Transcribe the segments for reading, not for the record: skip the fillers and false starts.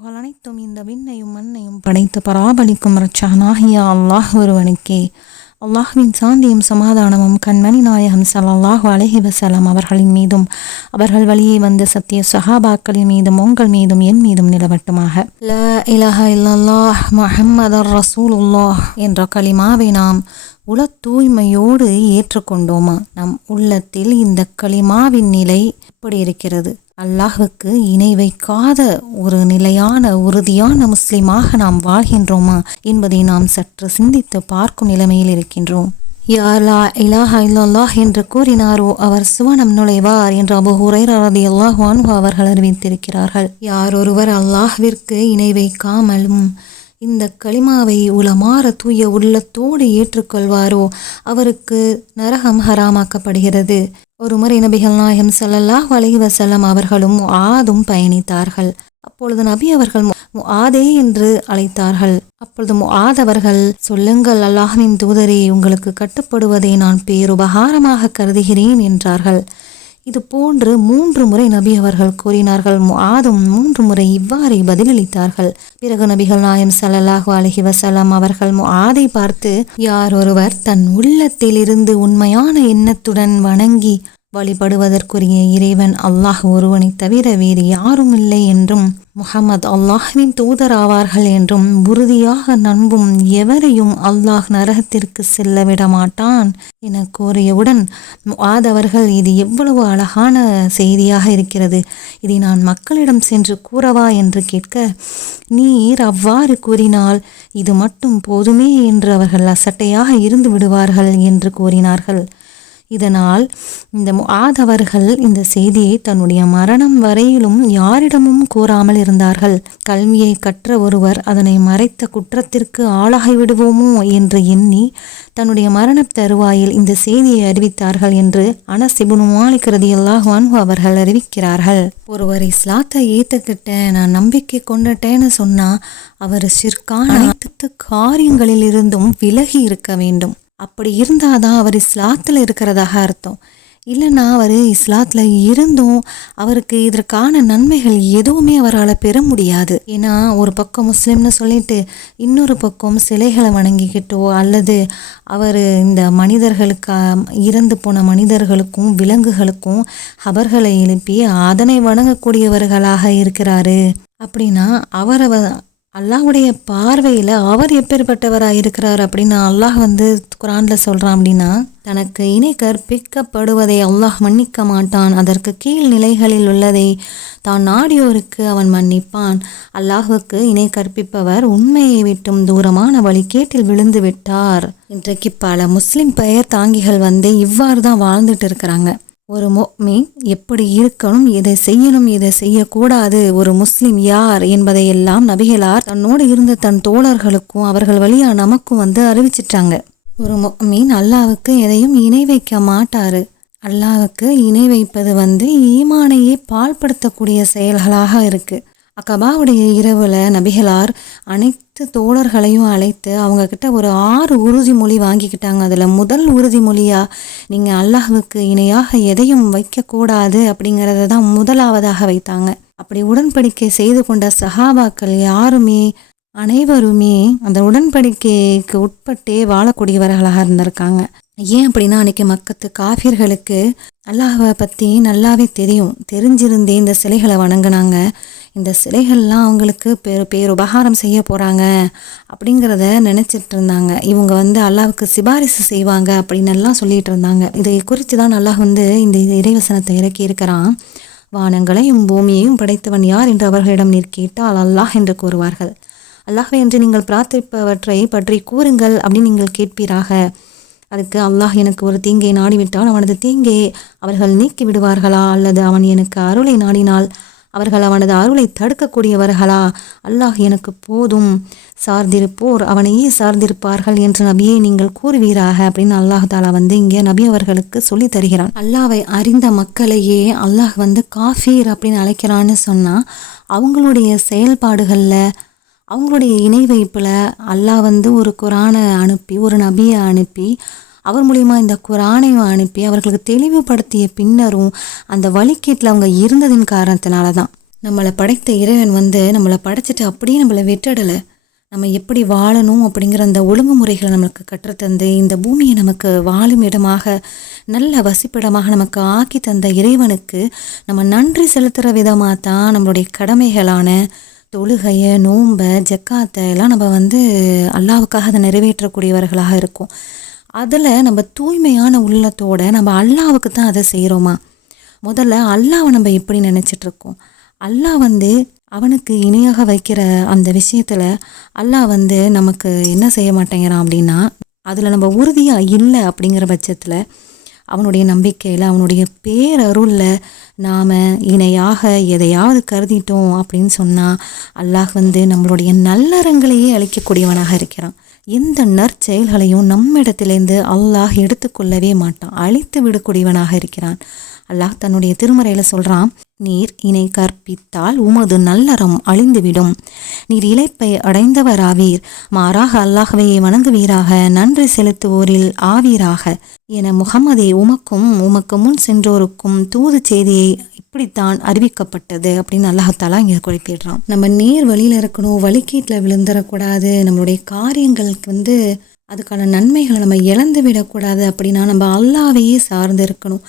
புகழனைத்தும் இந்த விண்ணையும் மண்ணையும் படைத்து பராபலிக்கும் இரட்சகனாகிய அல்லாஹ் ஒருவனுக்கே. அல்லாஹ்வின் சாந்தியும் சமாதானமும் கண்மணி நாயகம் ஸல்லல்லாஹு அலைஹி வஸல்லம் அவர்களின் மீதும் அவர்கள் வழியே வந்த சத்திய சஹாபாக்களின் மீதும் உங்கள் மீதும் என் மீதும் நிலவட்டுமாக. லா இலாஹா இல்லல்லாஹ் முஹம்மதுர் ரசூலுல்லாஹ் என்ற கலிமாவை நாம் உள தூய்மையோடு ஏற்றுக்கொண்டோமா? நம் உள்ளத்தில் இந்த கலிமாவின் நிலை எப்படி இருக்கிறது? அல்லாஹ்வுக்கு இணை வைக்காத ஒரு நிலையான உறுதியான முஸ்லிமாக நாம் வாழ்கின்றோமா என்பதை நாம் சற்று சிந்தித்து பார்க்கும் நிலைமையில் இருக்கின்றோம். யா லா இலாஹா இல்லல்லாஹ் என்று கூறினாரோ அவர் சுவனம் நுழைவார் என்று அபூ ஹுரைரா ரலியல்லாஹு அன்ஹு அவர்கள் அறிவித்திருக்கிறார்கள். யார் ஒருவர் அல்லாஹ்விற்கு இணை வைக்காமலும் இந்த கலிமாவை உளமாற தூய உள்ளத்தோடு ஏற்றுக்கொள்வாரோ அவருக்கு நரகம் ஹராமாக்கப்படுகிறது. ஒரு முறை நபிகள் நாயகம் ஸல்லல்லாஹு அலைஹி வஸல்லம் அவர்களும் முஆதும் பயணித்தார்கள். அப்பொழுது நபி அவர்கள் முஆதே என்று அழைத்தார்கள். அப்பொழுது முஆத் அவர்கள், சொல்லுங்கள் அல்லாஹ்வின் தூதரே, உங்களுக்கு கட்டுப்படுவதை நான் பேருபகாரமாக கருதுகிறேன் என்றார்கள். இது போன்று 3 முறை நபி அவர்கள் கூறினார்கள். முஆதும் 3 முறை இவ்வாறே பதிலளித்தார்கள். பிறகு நபிகள் நாயகம் ஸல்லல்லாஹு அலைஹி வஸல்லம் அவர்கள் முஆதை பார்த்து, யார் ஒருவர் தன் உள்ளத்திலிருந்து உண்மையான எண்ணத்துடன் வணங்கி வழிபடுவதற்குரிய இறைவன் அல்லாஹ் ஒருவனை தவிர வேறு யாரும் இல்லை என்றும் முஹம்மது அல்லாஹ்வின் தூதர் ஆவார்கள் என்றும் உறுதியாக நம்பும் எவரையும் அல்லாஹ் நரகத்திற்கு செல்ல விட மாட்டான் என கூறியவுடன் முஆத் அவர்கள், இது எவ்வளவு அழகான செய்தியாக இருக்கிறது, இதை நான் மக்களிடம் சென்று கூறவா என்று கேட்க, நீர் அவ்வாறு கூறினால் இது மட்டும் போதுமே என்று அவர்கள் அசட்டையாக இருந்து விடுவார்கள் என்று கூறினார்கள். இதனால் இந்த முஆத் அவர்கள் இந்த செய்தியை தன்னுடைய மரணம் வரையிலும் யாரிடமும் கூறாமல் இருந்தார்கள். கல்வியை கற்ற ஒருவர் அதனை மறைத்த குற்றத்திற்கு ஆளாகிவிடுவோமோ என்று எண்ணி தன்னுடைய மரண தருவாயில் இந்த செய்தியை அறிவித்தார்கள் என்று அனஸ் இப்னு மாலிக் ரலியல்லாஹு அன்ஹு அவர்கள் அறிவிக்கிறார்கள். ஒருவர் இஸ்லாத்தை ஏத்துக்கிட்டேன், நான் நம்பிக்கை கொண்டுட்டேன்னு சொன்னா அவர் ஷிர்கான அனைத்து காரியங்களில் இருந்தும் விலகி இருக்க வேண்டும். அப்படி இருந்தாதான் அவர் இஸ்லாத்தில் இருக்கிறதாக அர்த்தம். இல்லைன்னா அவர் இஸ்லாத்தில் இருந்தும் அவருக்கு இதற்கான நன்மைகள் எதுவுமே அவரால் பெற முடியாது. ஏன்னா ஒரு பக்கம் முஸ்லீம்னு சொல்லிட்டு இன்னொரு பக்கம் சிலைகளை வணங்கிக்கிட்டோ அல்லது அவர் இந்த மனிதர்களுக்கு இறந்து போன மனிதர்களுக்கும் விலங்குகளுக்கும் ஹபர்களை எழுப்பி அதனை வணங்கக்கூடியவர்களாக இருக்கிறாரு அப்படின்னா அல்லாஹ்வுடைய பார்வையில் அவர் எப்பேற்பட்டவராக இருக்கிறார் அப்படின்னு அல்லாஹ் குரானில் சொல்கிறான். அப்படின்னா தனக்கு இணை கற்பிக்கப்படுவதை அல்லாஹ் மன்னிக்க மாட்டான், அதற்கு கீழ் நிலைகளில் உள்ளதை தான் நாடியோருக்கு அவன் மன்னிப்பான். அல்லாஹுக்கு இணை கற்பிப்பவர் உண்மையை விட்டும் தூரமான வழிகேட்டில் விழுந்து விட்டார். இன்றைக்கு பல முஸ்லிம் பெயர் தாங்கிகள் இவ்வாறு தான் வாழ்ந்துட்டு இருக்கிறாங்க. ஒரு முஃமின் எப்படி இருக்கணும், எதை செய்யணும், எதை செய்யக்கூடாது, ஒரு முஸ்லிம் யார் என்பதையெல்லாம் நபிகளார் தன்னோடு இருந்த தன் தோழர்களுக்கும் அவர்கள் வழியா நமக்கும் அறிவிச்சிட்டாங்க. ஒரு முஃமின் அல்லாஹ்வுக்கு எதையும் இணை வைக்க மாட்டாரு. அல்லாஹ்வுக்கு இணை வைப்பது ஈமானையே பாழ்படுத்தக்கூடிய செயல்களாக இருக்கு. அகபாவுடைய இரவுல நபிகளார் அனைத்து தோழர்களையும் அழைத்து அவங்க கிட்ட ஒரு 6 உறுதிமொழி வாங்கிக்கிட்டாங்க. அதுல முதல் உறுதிமொழியா நீங்க அல்லாஹ்வுக்கு இணையாக எதையும் வைக்கக்கூடாது அப்படிங்கிறத தான் முதலாவதாக வைத்தாங்க. அப்படி உடன்படிக்கை செய்து கொண்ட சஹாபாக்கள் அனைவருமே அந்த உடன்படிக்கைக்கு உட்பட்டே வாழக்கூடியவர்களாக இருந்திருக்காங்க. ஏன் அப்படின்னா அன்னைக்கு மக்கத்து காஃபிர்களுக்கு அல்லாஹ்வை பற்றி நல்லாவே தெரிஞ்சிருந்தே இந்த சிலைகளை வணங்கினாங்க. இந்த சிலைகள்லாம் அவங்களுக்கு பேருபகாரம் செய்ய போகிறாங்க அப்படிங்கிறத நினச்சிட்டு இருந்தாங்க. இவங்க அல்லாஹ்வுக்கு சிபாரிசு செய்வாங்க அப்படின்னு எல்லாம் சொல்லிட்டு இருந்தாங்க. இதை குறித்து தான் அல்லாஹ் இந்த இறைவசனத்தை இறக்கி இருக்கிறான். வானங்களையும் பூமியையும் படைத்தவன் யார் என்று அவர்களிடம் நீர் கேட்டால் அல்லாஹ் என்று கூறுவார்கள். அல்லாஹ்வை என்று நீங்கள் பிரார்த்திப்பவற்றை பற்றி கூறுங்கள் அப்படின்னு நீங்கள் கேட்பீராக. அதுக்கு அல்லாஹ் எனக்கு ஒரு தீங்கை நாடிவிட்டால் அவனது தீங்கை அவர்கள் நீக்கி விடுவார்களா, அல்லது அவன் எனக்கு அருளை நாடினால் அவர்கள் அவனது அருளை தடுக்கக்கூடியவர்களா? அல்லாஹ் எனக்கு போதும், சார்ந்திருப்போர் அவனையே சார்ந்திருப்பார்கள் என்று நபியை நீங்கள் கூறுவீராக அப்படின்னு அல்லாஹ் தாலா இங்கே நபி அவர்களுக்கு சொல்லி தருகிறான். அல்லாஹ்வை அறிந்த மக்களையே அல்லாஹ் காஃபீர் அப்படின்னு அழைக்கிறான்னு சொன்னால் அவங்களுடைய செயல்பாடுகளில் அவங்களுடைய இணை வைப்பில் அல்லாஹ் ஒரு குரானை அனுப்பி ஒரு நபியை அனுப்பி அவர் மூலிமா இந்த குரானையும் அனுப்பி அவர்களுக்கு தெளிவுபடுத்திய பின்னரும் அந்த வழிகேட்டில் அவங்க இருந்ததின் காரணத்தினால தான் நம்மளை படைத்த இறைவன் நம்மளை படைச்சிட்டு அப்படியே நம்மளை விட்டுடலை. நம்ம எப்படி வாழணும் அப்படிங்கிற அந்த ஒழுங்குமுறைகளை நமக்கு கற்றுத்தந்து இந்த பூமியை நமக்கு வாழும் இடமாக நல்ல வசிப்பிடமாக நமக்கு ஆக்கி தந்த இறைவனுக்கு நம்ம நன்றி செலுத்துகிற விதமாக தான் நம்மளுடைய கடமைகளான தொழுகையை, நோன்பை, ஜக்காத்தை எல்லாம் நம்ம அல்லாவுக்காக அதை நிறைவேற்றக்கூடியவர்களாக இருக்கும். அதில் நம்ம தூய்மையான உள்ளத்தோடு நம்ம அல்லாவுக்கு தான் அதை செய்கிறோமா? முதல்ல அல்லாவை நம்ம எப்படி நினச்சிட்ருக்கோம்? அல்லாஹ் அவனுக்கு இணையாக வைக்கிற அந்த விஷயத்தில் அல்லாஹ் நமக்கு என்ன செய்ய மாட்டேங்கிறான் அப்படின்னா, அதில் நம்ம உறுதியாக இல்லை அப்படிங்கிற பட்சத்தில் அவனுடைய நம்பிக்கையில், அவனுடைய பேரருளில் நாம் இணையாக எதையாவது கருதிட்டோம் அப்படின்னு சொன்னால் அல்லாஹ் நம்மளுடைய நல்லறங்களையே அழிக்கக்கூடியவனாக இருக்கிறான். எந்த நற்செயல்களையும் நம்மிடத்திலேருந்து அல்லாஹ் எடுத்துக்கொள்ளவே மாட்டான், அழித்து விடக்கூடியவனாக இருக்கிறான். அல்லாஹ் தன்னுடைய திருமறையில் சொல்கிறான், நீர் இணை கற்பித்தால் உமது நல்லறம் அழிந்துவிடும், நீர் இளைப்பை அடைந்தவராவீர், மாறாக அல்லாஹ்வை வணங்குவீராக, நன்றி செலுத்துவோரில் ஆவீராக என முகமதே உமக்கும் உமக்கு முன் சென்றோருக்கும் தூது செய்தியை இப்படித்தான் அறிவிக்கப்பட்டது அப்படின்னு அல்லாஹாலா இங்கே குறிப்பிடுறான். நம்ம நேர் வழியில் இருக்கணும், வழிகீட்டில் விழுந்துடக்கூடாது, நம்மளுடைய காரியங்களுக்கு அதுக்கான நன்மைகளை நம்ம இழந்து விடக்கூடாது அப்படின்னா நம்ம அல்லாஹ்வையே சார்ந்து இருக்கணும்.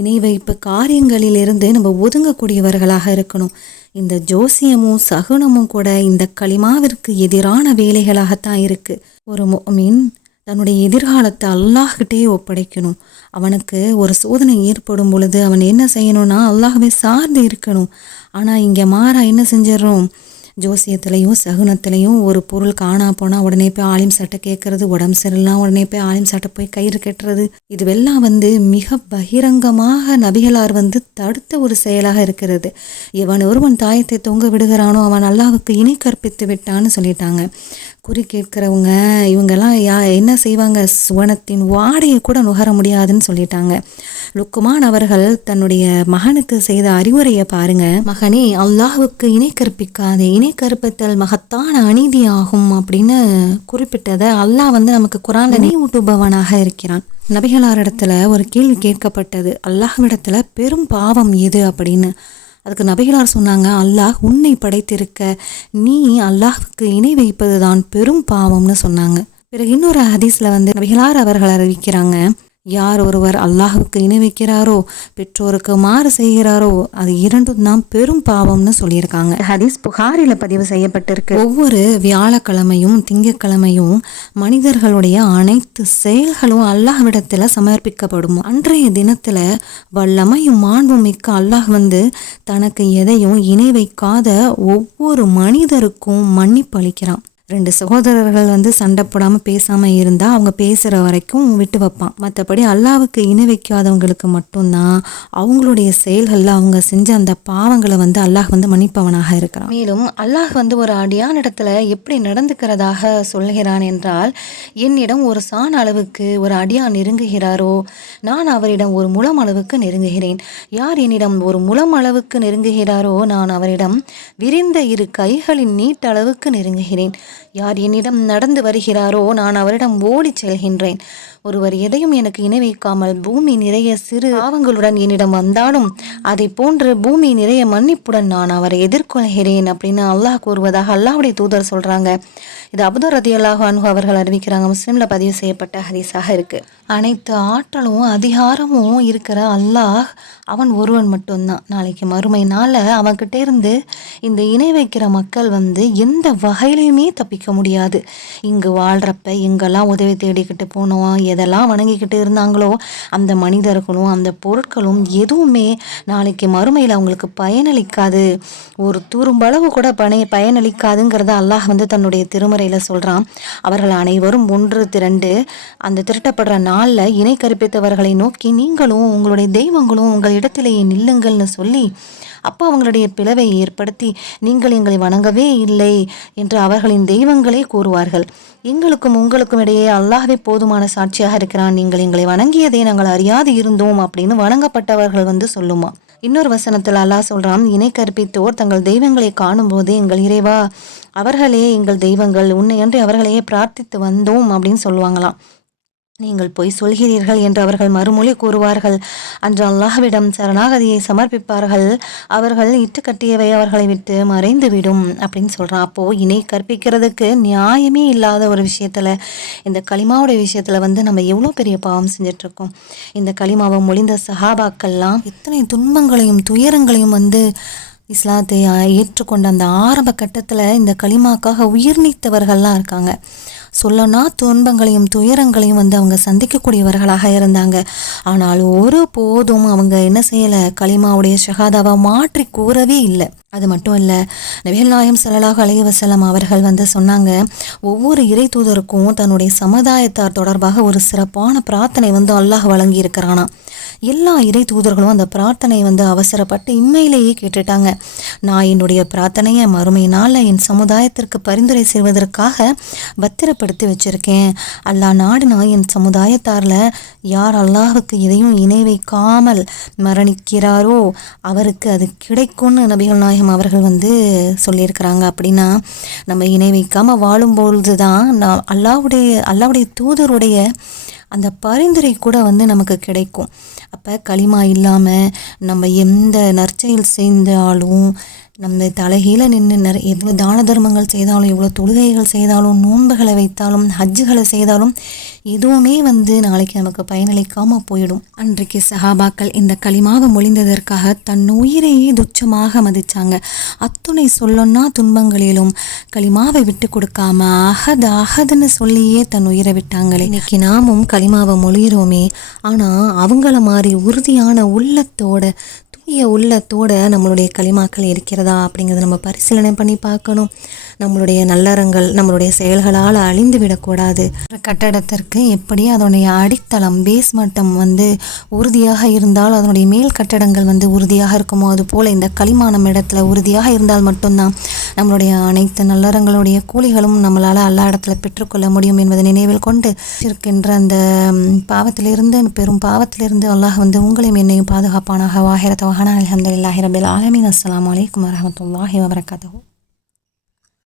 இணை வைப்பு காரியங்களிலிருந்து நம்ம ஒதுங்கக்கூடியவர்களாக இருக்கணும். இந்த ஜோசியமும் சகுனமும் கூட இந்த களிமாவிற்கு எதிரான வேலைகளாகத்தான் இருக்குது. ஒரு முஃமின் தன்னுடைய எதிர்காலத்தை அல்லாஹ்கிட்டே ஒப்படைக்கணும். அவனுக்கு ஒரு சோதனை ஏற்படும் பொழுது அவன் என்ன செய்யணும்னா அல்லாஹ்வை சார்ந்து இருக்கணும். ஆனால் இங்கே மாறா என்ன செஞ்சிடறோம்? ஜோசியத்துலேயும் சகுனத்துலேயும் ஒரு பொருள் காணா போனால் உடனே போய் ஆலிம் சட்டை கேட்கறது, உடம்பு சரியில்லாம் உடனே போய் ஆலிம் சட்டை போய் கயிறு கட்டுறது, இதுவெல்லாம் மிக பகிரங்கமாக நபிகளார் தடுத்த ஒரு செயலாக இருக்கிறது. எவன் ஒருவன் தாயத்தை தொங்க விடுகிறானோ அவன் அல்லாஹ்வுக்கு இணை கற்பித்து விட்டான்னு சொல்லிட்டாங்க. குறி கேட்குறவங்க இவங்கெல்லாம் என்ன செய்வாங்க? சுவனத்தின் வாடையை கூட நுகர முடியாதுன்னு சொல்லிட்டாங்க. லுக்குமான் அவர்கள் தன்னுடைய மகனுக்கு செய்த அறிவுரையை பாருங்க. மகனே, அல்லாஹ்வுக்கு இணை கற்பிக்காதே, இணை கற்பித்தல் மகத்தான அநீதியாகும் அப்படின்னு குறிப்பிட்டதை அல்லாஹ் நமக்கு குர்ஆன்ல நினைவூட்டுபவனாக இருக்கிறான். நபிகளாரிடத்துல ஒரு கேள்வி கேட்கப்பட்டது, அல்லாஹ்விடத்துல பெரும் பாவம் எது அப்படின்னு. அதுக்கு நபிகளார் சொன்னாங்க, அல்லாஹ் உன்னை படைத்திருக்க நீ அல்லாஹ்வுக்கு இணை வைப்பது தான் பெரும் பாவம்னு சொன்னாங்க. பிறகு இன்னொரு ஹதீஸ்ல நபிகளார் அவர்கள் அறிவிக்கிறாங்க, யார் ஒருவர் அல்லாஹ்வுக்கு இணை வைக்கிறாரோ, பெற்றோருக்கு மாறு செய்கிறாரோ, அது இரண்டும் தான் பெரும் பாவம்னு சொல்லியிருக்காங்க. ஹதீஸ் புகாரில பதிவு செய்யப்பட்டிருக்கு. ஒவ்வொரு வியாழக்கிழமையும் திங்கட்கிழமையும் மனிதர்களுடைய அனைத்து செயல்களும் அல்லாஹ்விடத்துல சமர்ப்பிக்கப்படும். அன்றைய தினத்துல வல்லமையும் மாண்பும் மிக்க அல்லாஹ் தனக்கு எதையும் இணை வைக்காத ஒவ்வொரு மனிதருக்கும் மன்னிப்பு அளிக்கிறான். 2 சகோதரர்கள் சண்டை போடாமல் பேசாமல் இருந்தால் அவங்க பேசுகிற வரைக்கும் விட்டு வைப்பான். மற்றபடி அல்லாஹ்வுக்கு இணை வைக்காதவங்களுக்கு மட்டும்தான் அவங்களுடைய செயல்களில் அவங்க செஞ்ச அந்த பாவங்களை அல்லாஹ் மன்னிப்பவனாக இருக்கிறான். மேலும் அல்லாஹ் ஒரு அடியான் இடத்துல எப்படி நடந்துக்கிறதாக சொல்கிறான் என்றால், என்னிடம் ஒரு சான் அளவுக்கு ஒரு அடியான் நெருங்குகிறாரோ நான் அவரிடம் ஒரு முழம் அளவுக்கு நெருங்குகிறேன். யார் என்னிடம் ஒரு முழம் அளவுக்கு நெருங்குகிறாரோ நான் அவரிடம் விரிந்த 2 கைகளின் நீட்டளவுக்கு நெருங்குகிறேன். யார் என்னிடம் நடந்து வருகிறாரோ நான் அவரிடம் ஓடிச் செல்கின்றேன். ஒருவர் எதையும் எனக்கு இணை வைக்காமல் பூமி நிறைய சிறு பாவங்களுடன் என்னிடம் வந்தாலும் அதை போன்று பூமி நிறைய மன்னிப்புடன் நான் அவரை எதிர்கொள்கிறேன் அப்படின்னு அல்லாஹ் கூறுவதாக அல்லாஹ்வுடைய தூதர் சொல்றாங்க. இது அபூதர் ரலியல்லாஹு அன்ஹு அவர்கள் அறிவிக்கிறாங்க. முஸ்லிம்ல பதிவு செய்யப்பட்ட ஹதீஸாக இருக்கு. அனைத்து ஆற்றலும் அதிகாரமும் இருக்கிற அல்லாஹ் அவன் ஒருவன் மட்டும்தான். நாளைக்கு மறுமை நாள அவன்கிட்ட இருந்து இந்த இணை வைக்கிற மக்கள் எந்த வகையிலையுமே தப்பிக்க முடியாது. இங்கு வாழ்றப்ப எங்கெல்லாம் உதவி தேடிக்கிட்டு போனோம், எதெல்லாம் வணங்கிக்கிட்டு இருந்தாங்களோ அந்த மனிதர்களும் அந்த பொருட்களும் எதுவுமே நாளைக்கு மறுமையில் அவங்களுக்கு பயனளிக்காது. ஒரு துரும்பளவு கூட பயனளிக்காதுங்கிறத அல்லாஹ் தன்னுடைய திருமறையில் சொல்கிறான். அவர்கள் அனைவரும் ஒன்று திரண்டு அந்த திரட்டப்படுற நாளில் இணை கற்பித்தவர்களை நோக்கி நீங்களும் உங்களுடைய தெய்வங்களும் உங்கள் இடத்திலேயே நில்லுங்கள்னு சொல்லி அப்போ அவங்களுடைய பிளவை ஏற்படுத்தி நீங்கள் எங்களை வணங்கவே இல்லை என்று அவர்களின் தெய்வங்களே கூறுவார்கள். எங்களுக்கும் உங்களுக்கும் இடையே அல்லாஹ்வே போதுமான சாட்சியாக இருக்கிறான், நீங்கள் எங்களை வணங்கியதை நாங்கள் அறியாது இருந்தோம் அப்படின்னு வணங்கப்பட்டவர்கள் சொல்லுமா. இன்னொரு வசனத்தில் அல்லாஹ் சொல்றான், இணை கற்பித்தோர் தங்கள் தெய்வங்களை காணும் போது எங்கள் இறைவா அவர்களே எங்கள் தெய்வங்கள், உன்னை அன்றி அவர்களையே பிரார்த்தித்து வந்தோம் அப்படின்னு சொல்லுவாங்களாம். நீங்கள் பொய் சொல்கிறீர்கள் என்று அவர்கள் மறுமொழி கூறுவார்கள். அன்று அல்லாஹ்விடம் சரணாகதியை சமர்ப்பிப்பார்கள். அவர்கள் இட்டுக்கட்டியவை அவர்களை விட்டு மறைந்துவிடும் அப்படின்னு சொல்கிறான். அப்போது இணை கற்பிக்கிறதுக்கு நியாயமே இல்லாத ஒரு விஷயத்தில், இந்த கலிமாவுடைய விஷயத்தில் நம்ம எவ்வளோ பெரிய பாவம் செஞ்சிட்ருக்கோம். இந்த கலிமாவை மொழிந்த சஹாபாக்கள்லாம் எத்தனை துன்பங்களையும் துயரங்களையும் இஸ்லாத்தை ஏற்றுக்கொண்ட அந்த ஆரம்ப கட்டத்தில் இந்த கலிமாக்காக உயிர் நீத்தவர்கள்லாம் இருக்காங்க. சொல்லனா துன்பங்களையும் துயரங்களையும் அவங்க சந்திக்கக்கூடியவர்களாக இருந்தாங்க. ஆனால் ஒரு போதும் அவங்க என்ன செய்யலை, கலிமாவுடைய ஷஹாதாவை மாற்றி கூறவே இல்லை. அது மட்டும் இல்லை, நபிகள் நாயகம் ஸல்லல்லாஹு அலைஹி வஸல்லம் அவர்கள் சொன்னாங்க, ஒவ்வொரு இறை தூதருக்கும் தன்னுடைய சமுதாயத்தார் தொடர்பாக ஒரு சிறப்பான பிரார்த்தனை அல்லாஹ் வழங்கி இருக்கிறானா. எல்லா இறை தூதர்களும் அந்த பிரார்த்தனை அவசரப்பட்டு இம்மையிலேயே கேட்டுட்டாங்க. நான் என்னுடைய பிரார்த்தனையை மறுமை நாளில் என் சமுதாயத்திற்கு பரிந்துரை செய்வதற்காக பத்திரப்படுத்தி வச்சிருக்கேன். அல்லாஹ் நாடுனா என் சமுதாயத்தாரில் யார் அல்லாஹுக்கு எதையும் இணை வைக்காமல் மரணிக்கிறாரோ அவருக்கு அது கிடைக்கும்னு நபிகள் நாயகம் அவர்கள் சொல்லியிருக்கிறாங்க. அப்படின்னா நம்ம இணை வைக்காமல் வாழும்பொழுது தான் அல்லாஹ்வுடைய தூதருடைய அந்த பரிந்துரை கூட நமக்கு கிடைக்கும். அப்போ களிமா இல்லாமல் நம்ம எந்த நற்செயல் செய்தாலும், நம்ம தலைகீழ நின்று எவ்வளோ தான தர்மங்கள் செய்தாலும், எவ்வளோ தொழுகைகள் செய்தாலும், நோன்புகளை வைத்தாலும், ஹஜ்ஜுகளை செய்தாலும் எதுவுமே நாளைக்கு நமக்கு பயனளிக்காமல் போயிடும். அன்றைக்கு சஹாபாக்கள் இந்த களிமாவை மொழிந்ததற்காக தன் உயிரையே துச்சமாக மதித்தாங்க. அத்துணை சொல்லொன்னா துன்பங்களிலும் களிமாவை விட்டு கொடுக்காம அகதுன்னு சொல்லியே தன் உயிரை விட்டாங்களே. இன்னைக்கு நாமும் களிமாவை மொழிகிறோமே, ஆனால் அவங்கள மாதிரி உறுதியான உள்ளத்தோட உள்ளத்தோட நம்மளுடைய களிமாக்கள் இருக்கிறதா அப்படிங்கிறத நம்ம பரிசீலனை பண்ணி பார்க்கணும். நம்மளுடைய நல்லறங்கள் நம்மளுடைய செயல்களால் அழிந்து விடக்கூடாது. கட்டடத்திற்கு எப்படி அதனுடைய அடித்தளம் பேஸ் மட்டம் உறுதியாக இருந்தால் அதனுடைய மேல் கட்டடங்கள் உறுதியாக இருக்குமோ, அது போல் இந்த களிமா நம்ம இடத்துல உறுதியாக இருந்தால் மட்டும்தான் நம்மளுடைய அனைத்து நல்லறங்களுடைய கூலிகளும் நம்மளால் எல்லா இடத்துல பெற்றுக்கொள்ள முடியும் என்பதை நினைவில் கொண்டு இருக்கின்ற அந்த பாவத்திலிருந்து, பெரும் பாவத்திலிருந்து அல்லாஹ் உங்களையும் என்னையும் பாதுகாப்பானாக. வாஹிர தவஹானா அல்ஹம்துலில்லாஹி ரப்பில் ஆலமீன். அஸ்ஸலாமு அலைக்கும் வரஹ்மத்துல்லாஹி வபரகாத்துஹு.